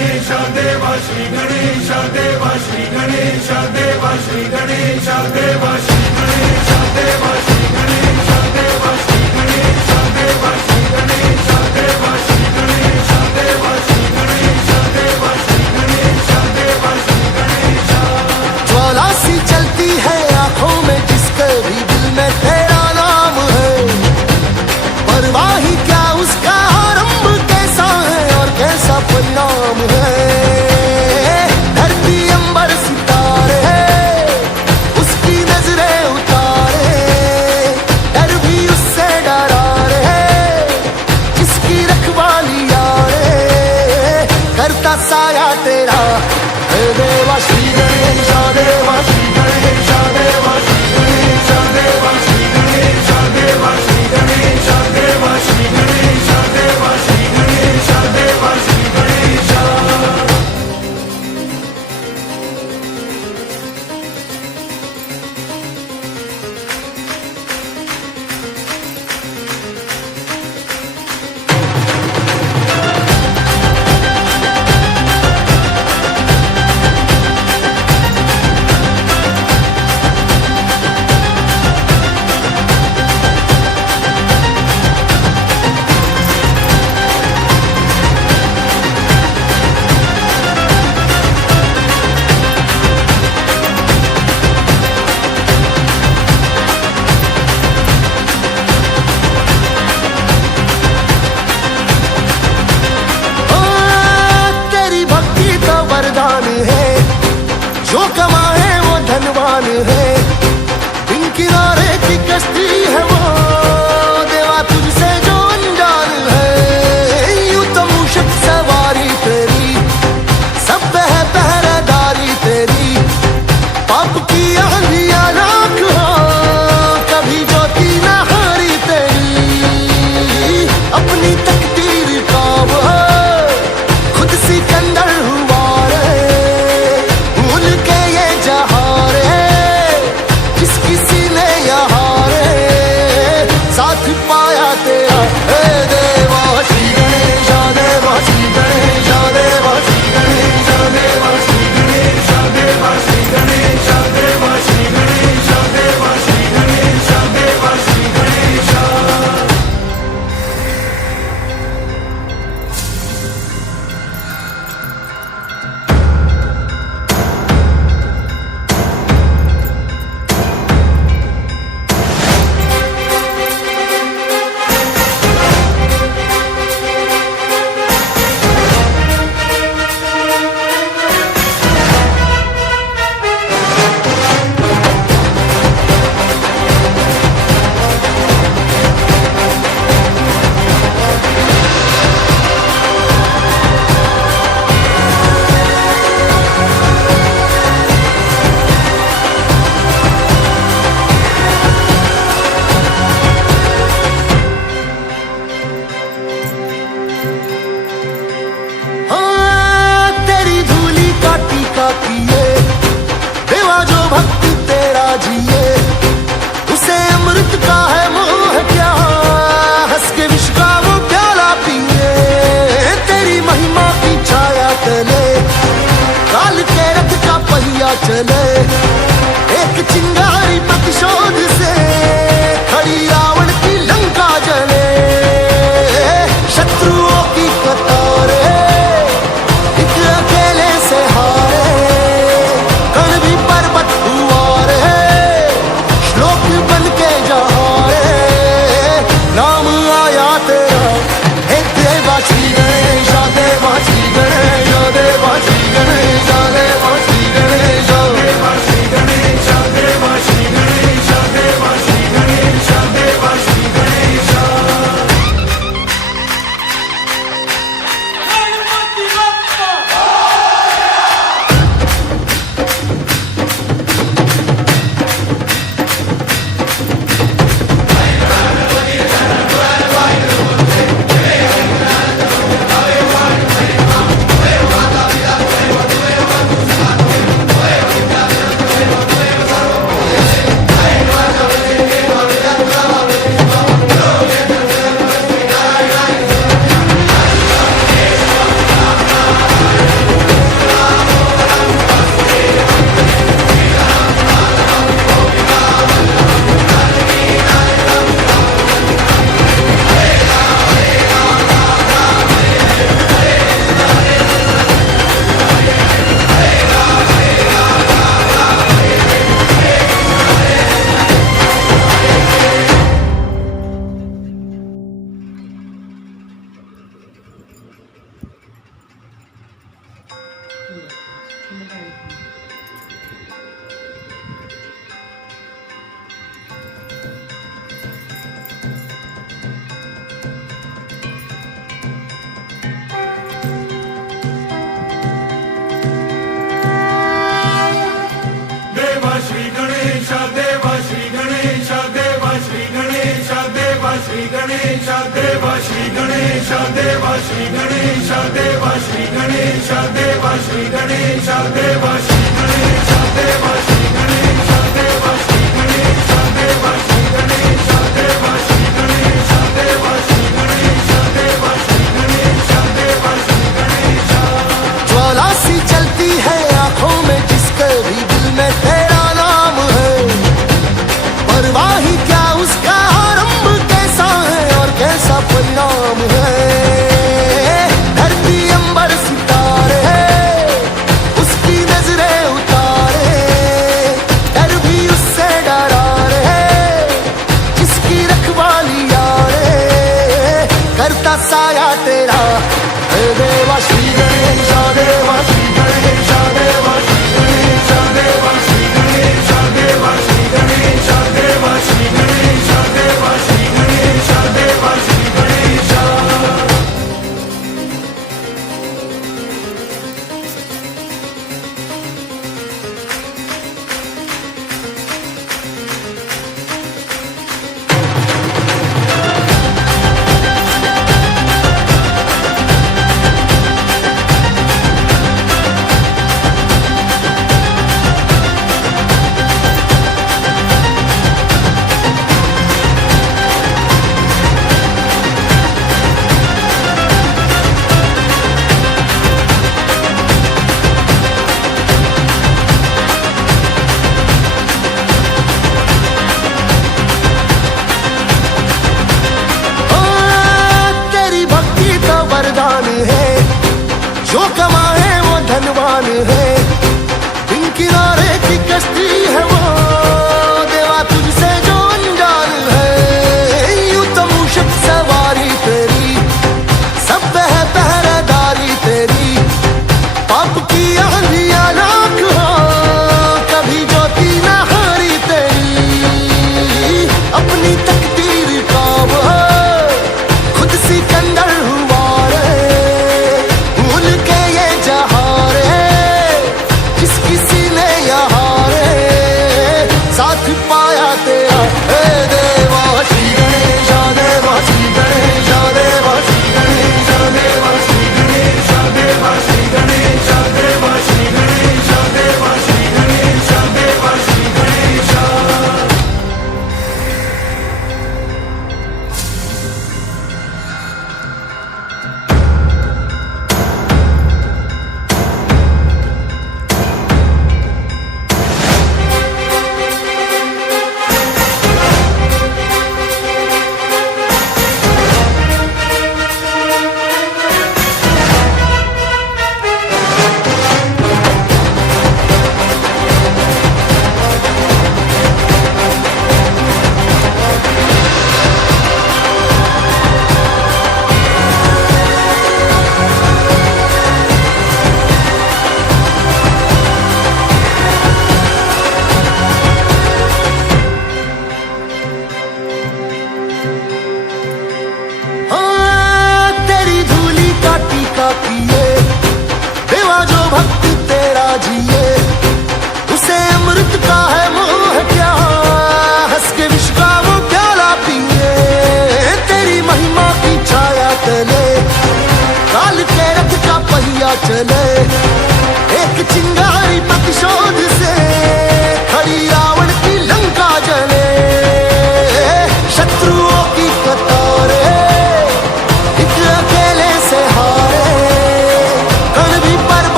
गणेश देवा श्री गणेश देवा श्री गणेश देवा श्री गणेश देवा श्री गणेश देवा श्री गणेश देवा श्री गणेश देवा श्री गणेश देवा श्री गणेश देवा श्री गणेश देवा श्री गणेश देवा श्री गणेश। ज्वाला सी चलती है आंखों में जिसके भी दिल में तेरा नाम है, परवाह ही क्या उसका आरंभ कैसा है और कैसा परिणाम है। धरती अंबर सितारे उसकी नजरें उतारे, डर भी उससे डरा रे जिसकी रखवाली यारे करता साया तेरा हे देवा श्री गणेश देवा श्री गणेश देवा श्री गणेश देवा श्री गणेश देवा श्री गणेश देवा श्री गणेश देवा श्री गणेश देवा श्री गणेश। जो कमाए वो धनवान है, बिन किनारे की कश्ती है वो देवा तुझसे जो अनजान है। यूं तो मूषक सवारी तेरी सब है पहरेदारी तेरी, पाप की आंधियां राख हो कभी ज्योति न हारी तेरी। अपनी तकदीर का वो खुद सिकंदर हुआ पाया तेरा हे देवा श्री गणेश देवा श्री गणेश देवा श्री गणेश देवा श्री गणेश देवा श्री गणेश देवा श्री गणेश देवा श्री गणेश देवा श्री गणेश। किए देवा जो भक्त तेरा जिए, उसे अमृत का है मोह क्या हंस के विष का वो प्याला पिए। तेरी महिमा की छाया तले काल के रथ का पहिया चले, एक चिंगारी प्रतिशोध से खड़ी रावण की लंका जले। शत्रुओं की कतारे एक अकेले से हारे, कण भी पर्वत हुआ रे श्लोक बन के जहारे। नाम आया तेरा हे देवा श्री गणेश देवा श्री गणेश देवा श्री गणेश देवा श्री गणेश देवा श्री गणेश देवा श्री गणेश देवा श्री गणेश देवा श्री गणेश देवा श्री गणेश देवा श्री गणेश देवा श्री गणेश देवा श्री गणेश देवा श्री गणेश देवा श्री गणेश देवा श्री गणेश देवा श्री गणेश देवा श्री गणेश। ज्वाला सी चलती है आंखों में जिसके भी दिल में तेरा नाम है, परवाह ही क्या उसका आरंभ कैसा है और कैसा परिणाम है। धरती अंबर सितारे उसकी नजरे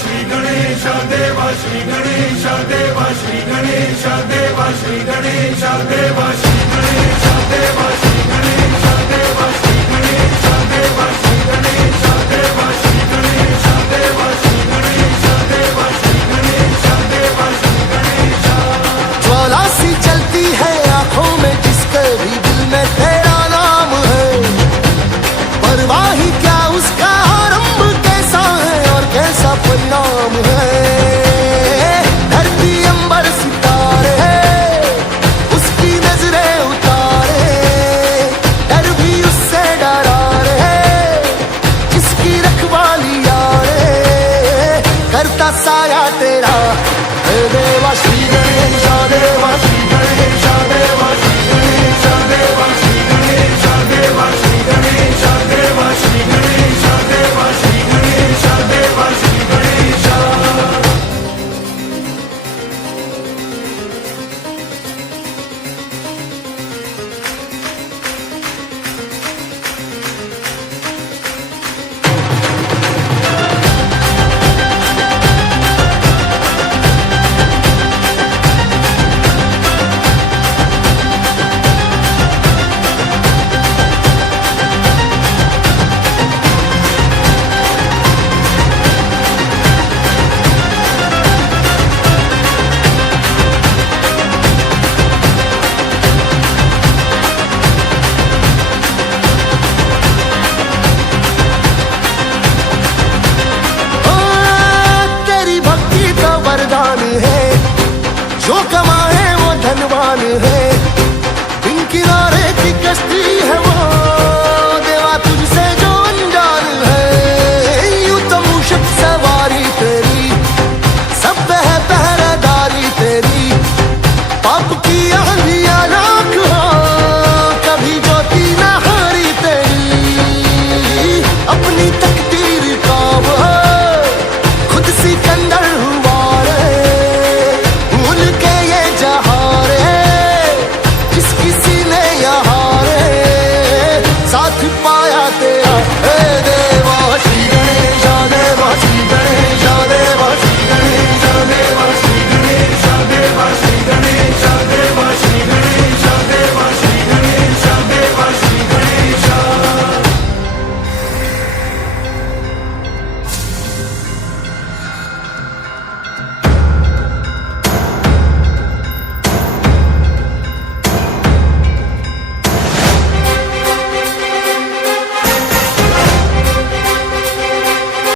श्री गणेश देवा श्री गणेश देवा श्री गणेश देवा श्री गणेश देवा श्री गणेश देवा श्री गणेश देवा श्री गणेश देवा श्री गणेश देवा श्री गणेश देवा श्री गणेश देवा श्री गणेश देवा श्री गणेश। ज्वाला सी चलती है आंखों में जिसके भी दिल में तेरा नाम है, परवाही क्या उसका आरंभ कैसा है और कैसा परिणाम।